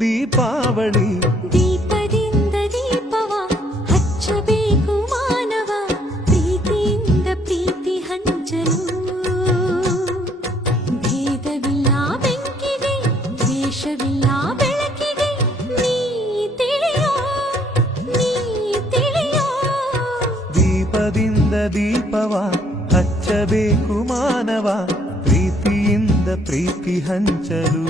ದೀಪಾವಳಿ ದೀಪದಿಂದ ದೀಪವ ಹಚ್ಚಬೇಕು ಮಾನವ ಪ್ರೀತಿಯಿಂದ ಪ್ರೀತಿ ಹಂಚಲು ಭೇದವಿಲ್ಲ ಬೆಂಕಿಗೆ ದ್ವೇಷವಿಲ್ಲ ಬೆಳಕಿಗೆ ನೀ ತಿಳಿಯೋ ದೀಪದಿಂದ ದೀಪವ ಹಚ್ಚಬೇಕು ಮಾನವ ಪ್ರೀತಿಯಿಂದ ಪ್ರೀತಿ ಹಂಚಲು